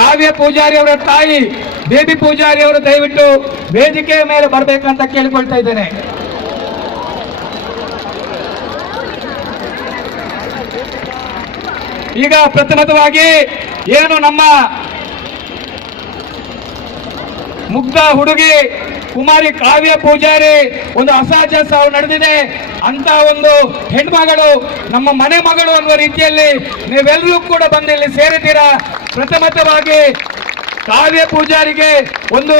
ಕಾವ್ಯ ಪೂಜಾರಿ ಅವರ ತಾಯಿ, ಬೇಬಿ ಪೂಜಾರಿ ಅವರು ದಯವಿಟ್ಟು ವೇದಿಕೆಯ ಮೇಲೆ ಬರಬೇಕಂತ ಕೇಳಿಕೊಳ್ತಾ ಇದ್ದೇನೆ. ಈಗ ಪ್ರಥಮತವಾಗಿ ಏನು ನಮ್ಮ ಮುಗ್ಧ ಹುಡುಗಿ ಕುಮಾರಿ ಕಾವ್ಯ ಪೂಜಾರಿ ಒಂದು ಅಸಹಜ ಸಾವು ನಡೆದಿದೆ. ಅಂತ ಒಂದು ಹೆಣ್ಮಗಳು, ನಮ್ಮ ಮನೆ ಮಗಳು ಅನ್ನುವ ರೀತಿಯಲ್ಲಿ ನೀವೆಲ್ಲರೂ ಕೂಡ ಬಂದು ಇಲ್ಲಿ ಸೇರಿದ್ದೀರಾ. ಪ್ರಥಮತವಾಗಿ ಕಾವ್ಯ ಪೂಜಾರಿಗೆ ಒಂದು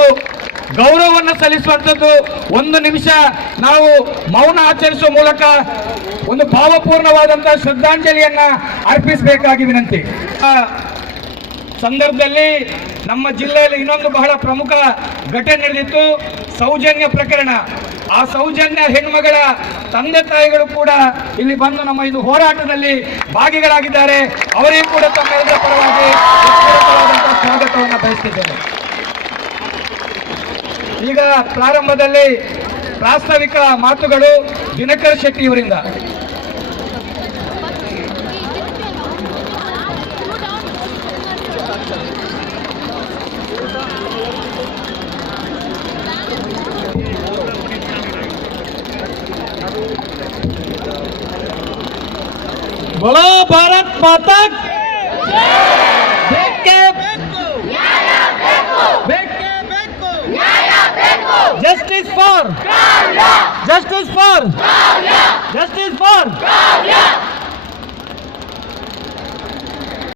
ಗೌರವವನ್ನು ಸಲ್ಲಿಸುವಂಥದ್ದು ಒಂದು ನಿಮಿಷ ನಾವು ಮೌನ ಆಚರಿಸುವ ಮೂಲಕ ಒಂದು ಭಾವಪೂರ್ಣವಾದಂತಹ ಶ್ರದ್ಧಾಂಜಲಿಯನ್ನ ಅರ್ಪಿಸಬೇಕಾಗಿ ವಿನಂತಿ. ಸಂದರ್ಭದಲ್ಲಿ ನಮ್ಮ ಜಿಲ್ಲೆಯಲ್ಲಿ ಇನ್ನೊಂದು ಬಹಳ ಪ್ರಮುಖ ಘಟನೆ ನಡೆದಿತ್ತು, ಸೌಜನ್ಯ ಪ್ರಕರಣ. ಆ ಸೌಜನ್ಯ ಹೆಣ್ಮಗಳ ತಂದೆ ತಾಯಿಗಳು ಕೂಡ ಇಲ್ಲಿ ಬಂದು ನಮ್ಮ ಇದು ಹೋರಾಟದಲ್ಲಿ ಭಾಗಿಗಳಾಗಿದ್ದಾರೆ. ಅವರಿಗೂ ಕೂಡ ತಮ್ಮೆಲ್ಲರ ಪರವಾಗಿ ಹೃತ್ಪೂರ್ವಕವಾದಂತಹ ಸ್ವಾಗತವನ್ನು ಬಯಸ್ತಿದ್ದೇನೆ. ಈಗ ಪ್ರಾರಂಭದಲ್ಲಿ ಪ್ರಾಸ್ತಾವಿಕ ಮಾತುಗಳು ದಿನಕರ್ ಶೆಟ್ಟಿ ಇವರಿಂದ. બોલો Bharat Mata justice for justice for justice for